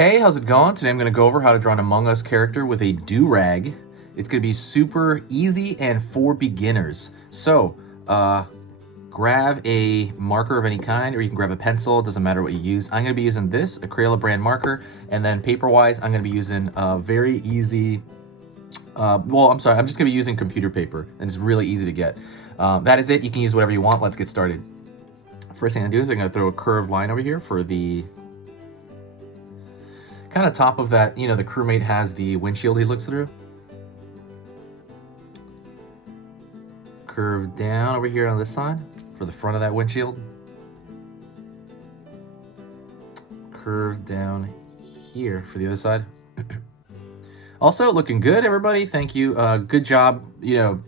Hey, how's it going? Today I'm going to go over how to draw an Among Us character with a do-rag. It's going to be super easy and for beginners. So, grab a marker of any kind, or you can grab a pencil, doesn't matter what you use. I'm going to be using this, a Crayola brand marker, and then paper-wise, I'm going to be using a very easy, I'm just going to be using computer paper, and it's really easy to get. That is it. You can use whatever you want. Let's get started. First thing I'm going to do is I'm going to throw a curved line over here for the kind of top of that, you know, the crewmate has the windshield he looks through. Curve down over here on this side for the front of that windshield. Curve down here for the other side. Also, looking good, everybody. Thank you. Good job,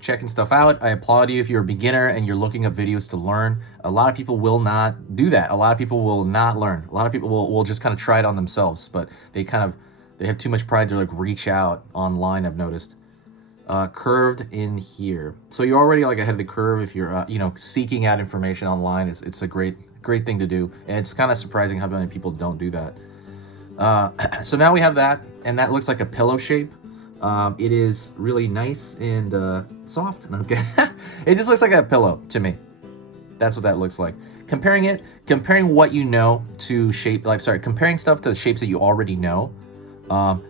checking stuff out. I applaud you if you're a beginner and you're looking up videos to learn. A lot of people will not do that. A lot of people will not learn. A lot of people will just kind of try it on themselves, but they have too much pride to like reach out online, I've noticed. Curved in here. So you're already like ahead of the curve if you're, seeking out information online. It's a great thing to do. And it's kind of surprising how many people don't do that. So now we have that, and that looks like a pillow shape. It is really nice and soft. No, it just looks like a pillow to me. That's what that looks like. Comparing what you know to comparing stuff to the shapes that you already know,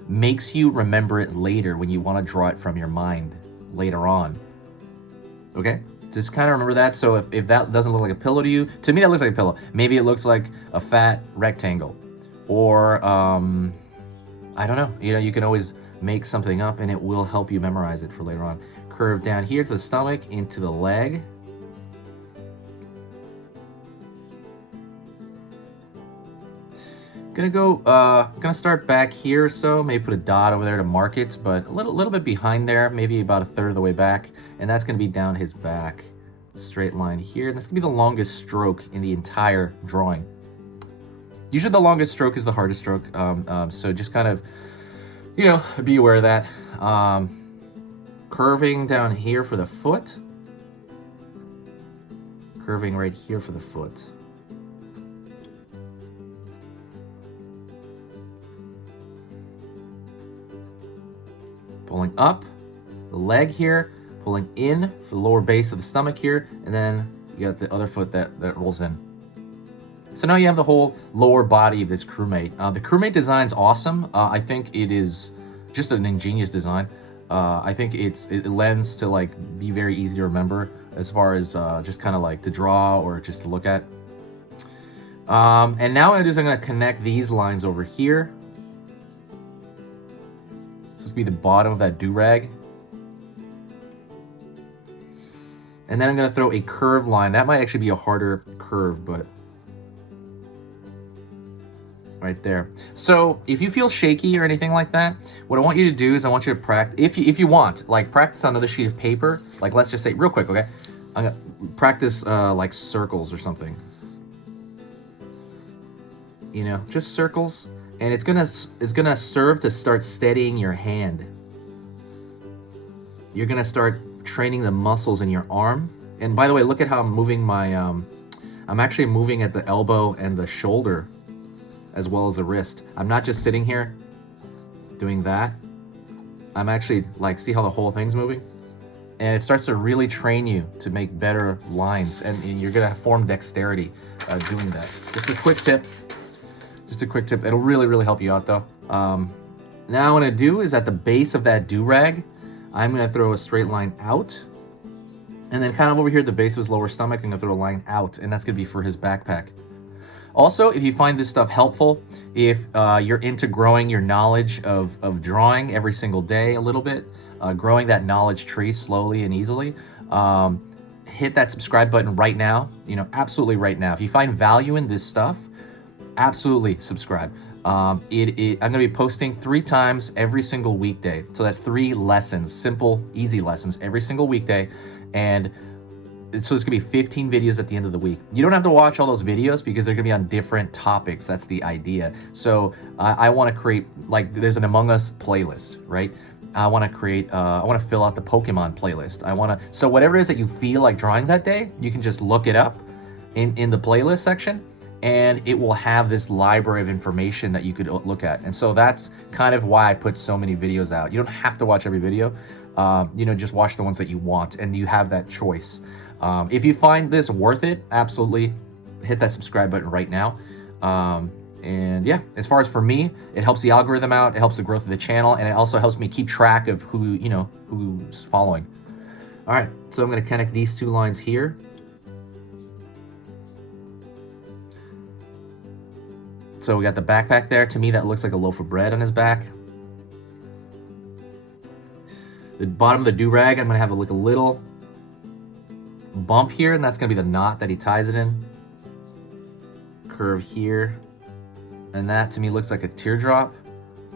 makes you remember it later when you want to draw it from your mind later on. Okay? Just kind of remember that. So if that doesn't look like a pillow to me that looks like a pillow. Maybe it looks like a fat rectangle. Or, I don't know. You can always make something up and it will help you memorize it for later on. Curve down here to the stomach, into the leg. Gonna start back here, so maybe put a dot over there to mark it, but a little bit behind there, maybe about a third of the way back, and that's gonna be down his back. Straight line here, and this gonna be the longest stroke in the entire drawing. Usually the longest stroke is the hardest stroke, so just kind of, be aware of that. Curving down here for the foot. Curving right here for the foot. Pulling up the leg here, pulling in for the lower base of the stomach here, and then you got the other foot that rolls in. So now you have the whole lower body of this crewmate. The crewmate design's awesome. I think it is just an ingenious design. I think it lends to like be very easy to remember as far as just kind of like to draw or just to look at. And now what I'm going to connect these lines over here. So this will be the bottom of that do-rag. And then I'm going to throw a curved line. That might actually be a harder curve, but right there. So if you feel shaky or anything like that, what I want you to do is I want you to practice, if you want, like practice on another sheet of paper. Like let's just say real quick, okay? I'm gonna practice like circles or something. Just circles, and it's gonna serve to start steadying your hand. You're gonna start training the muscles in your arm. And by the way, look at how I'm moving my I'm actually moving at the elbow and the shoulder as well as the wrist. I'm not just sitting here doing that. I'm actually see how the whole thing's moving? And it starts to really train you to make better lines, and you're gonna form dexterity doing that. Just a quick tip. It'll really, really help you out though. Now what I'm gonna do is at the base of that do-rag, I'm gonna throw a straight line out. And then kind of over here at the base of his lower stomach, I'm gonna throw a line out, and that's gonna be for his backpack. Also, if you find this stuff helpful, if you're into growing your knowledge of drawing every single day a little bit, growing that knowledge tree slowly and easily, hit that subscribe button right now, absolutely right now. If you find value in this stuff, absolutely subscribe. I'm gonna be posting 3 times every single weekday. So that's 3 lessons, simple, easy lessons every single weekday. And so it's gonna be 15 videos at the end of the week. You don't have to watch all those videos because they're gonna be on different topics. That's the idea. So I wanna create, there's an Among Us playlist, right? I wanna fill out the Pokemon playlist. So whatever it is that you feel like drawing that day, you can just look it up in the playlist section, and it will have this library of information that you could look at. And so that's kind of why I put so many videos out. You don't have to watch every video, you know, just watch the ones that you want, and you have that choice. If you find this worth it, absolutely hit that subscribe button right now. And yeah, as far as for me, it helps the algorithm out, it helps the growth of the channel, and it also helps me keep track of who, you know, who's following. All right, so I'm gonna connect these two lines here. So we got the backpack there. To me, that looks like a loaf of bread on his back. The bottom of the do-rag, I'm gonna have like a little bump here, and that's gonna be the knot that he ties it in. Curve here. And that to me looks like a teardrop,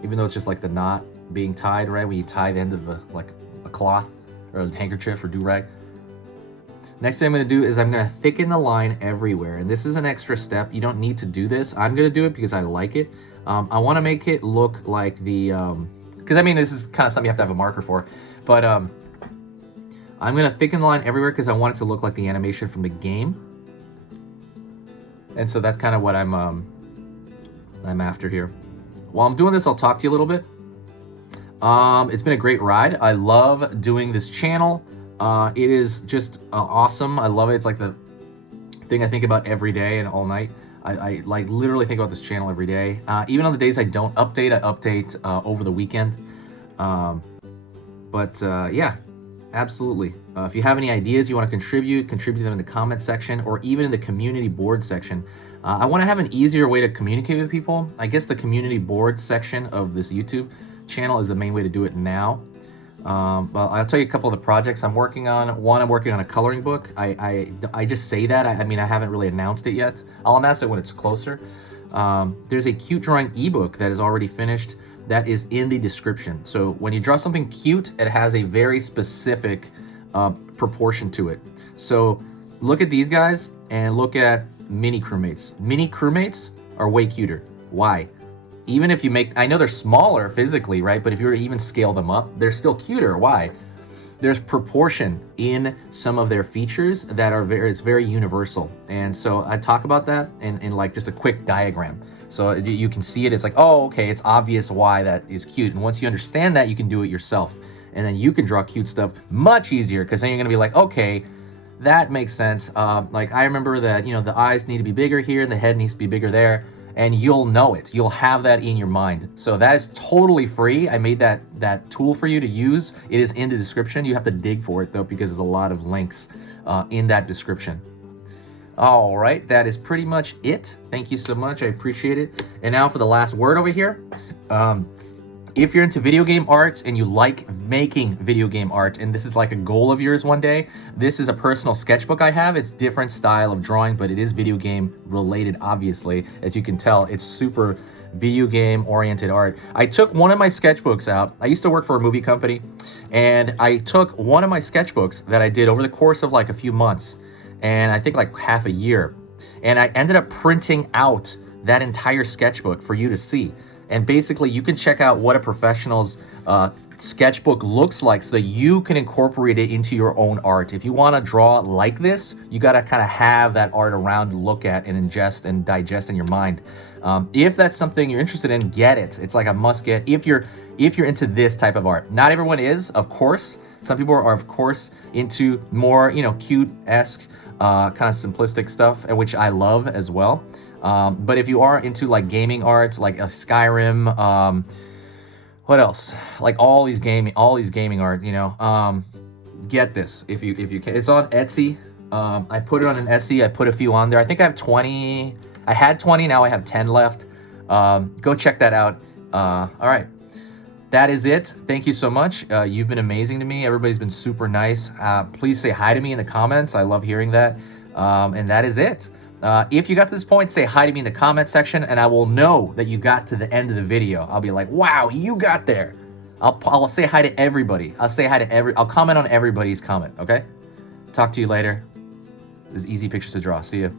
even though it's just like the knot being tied, right? When you tie the end of like a cloth or a handkerchief or do-rag. Next thing I'm gonna do is I'm gonna thicken the line everywhere. And this is an extra step. You don't need to do this. I'm gonna do it because I like it. I wanna make it look like the, because I mean, this is kind of something you have to have a marker for, but I'm gonna thicken the line everywhere because I want it to look like the animation from the game. And so that's kind of what I'm after here. While I'm doing this, I'll talk to you a little bit. It's been a great ride. I love doing this channel. It is just awesome. I love it. It's like the thing I think about every day and all night. I like literally think about this channel every day. Even on the days I don't update, I update over the weekend. Yeah, absolutely. If you have any ideas you want to contribute them in the comment section or even in the community board section. I want to have an easier way to communicate with people. I guess the community board section of this YouTube channel is the main way to do it now. But I'll tell you a couple of the projects I'm working on. One, I'm working on a coloring book. I just say that. I mean, I haven't really announced it yet. I'll announce it when it's closer. There's a cute drawing ebook that is already finished that is in the description. So when you draw something cute, it has a very specific proportion to it. So look at these guys and look at mini crewmates. Mini crewmates are way cuter. Why? Even if you make, I know they're smaller physically, right? But if you were to even scale them up, they're still cuter. Why? There's proportion in some of their features that are it's very universal. And so I talk about that in like just a quick diagram. So you can see it, it's like, oh, okay, it's obvious why that is cute. And once you understand that, you can do it yourself. And then you can draw cute stuff much easier, because then you're gonna be like, okay, that makes sense. Like I remember that, you know, the eyes need to be bigger here and the head needs to be bigger there. And you'll know it. You'll have that in your mind. So that is totally free. I made that tool for you to use. It is in the description. You have to dig for it though, because there's a lot of links in that description. All right, that is pretty much it. Thank you so much, I appreciate it. And now for the last word over here. If you're into video game art and you like making video game art, and this is like a goal of yours one day, this is a personal sketchbook I have. It's different style of drawing, but it is video game related, obviously. As you can tell, it's super video game oriented art. I took one of my sketchbooks out. I used to work for a movie company, and I took one of my sketchbooks that I did over the course of like a few months, and I think like half a year. And I ended up printing out that entire sketchbook for you to see. And basically you can check out what a professional's sketchbook looks like so that you can incorporate it into your own art. If you want to draw like this, you got to kind of have that art around to look at and ingest and digest in your mind. If that's something you're interested in, get it. It's like a must get if you're into this type of art. Not everyone is, of course. Some people are of course into more, you know, cute-esque kind of simplistic stuff, which I love as well. But if you are into like gaming art, like a Skyrim, what else? Like all these gaming art, you know, get this if you can. It's on Etsy. I put it on an Etsy. I put a few on there. I think I have 20. I had 20. Now I have 10 left. Go check that out. All right. That is it. Thank you so much. You've been amazing to me. Everybody's been super nice. Please say hi to me in the comments. I love hearing that. And that is it. If you got to this point, say hi to me in the comment section, and I will know that you got to the end of the video. I'll be like, wow, you got there. I'll say hi to everybody. I'll comment on everybody's comment, okay? Talk to you later. This is easy pictures to draw. See ya.